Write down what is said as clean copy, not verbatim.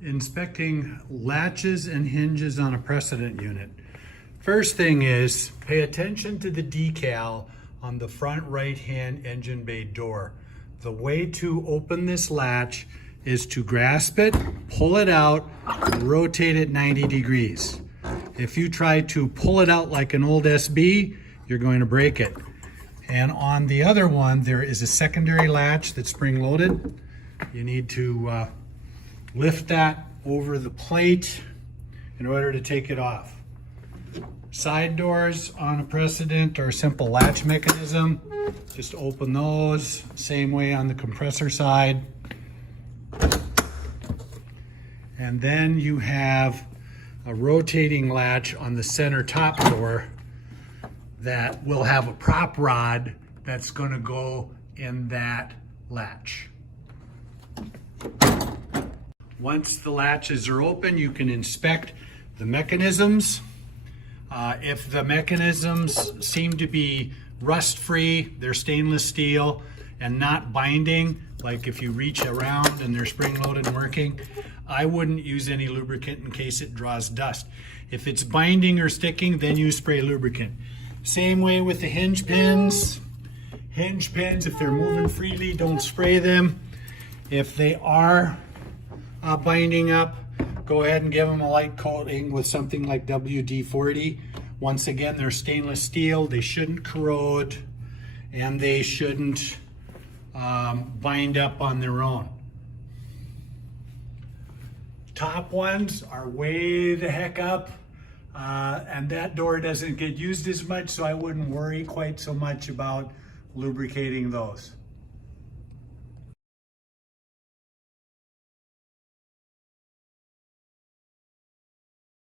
Inspecting latches and hinges on a Precedent unit. First thing is pay attention to the decal on the front right-hand engine bay door. The way to open this latch is to grasp it, pull it out, and rotate it 90 degrees. If you try to pull it out like an old SB, you're going to break it. And on the other one, there is a secondary latch that's spring-loaded. You need to lift that over the plate in order to take it off. Side doors on a Precedent are a simple latch mechanism. Just open those, same way on the compressor side. And then you have a rotating latch on the center top door that will have a prop rod that's going to go in that latch. Once the latches are open, you can inspect the mechanisms. If the mechanisms seem to be rust-free, they're stainless steel and not binding, like if you reach around and they're spring-loaded and working, I wouldn't use any lubricant in case it draws dust. If it's binding or sticking, then you spray lubricant. Same way with the hinge pins. Hinge pins, if they're moving freely, don't spray them. If they are binding up, go ahead and give them a light coating with something like WD-40. Once again, they're stainless steel. They shouldn't corrode and they shouldn't bind up on their own. Top ones are way the heck up and that door doesn't get used as much, so I wouldn't worry quite so much about lubricating those.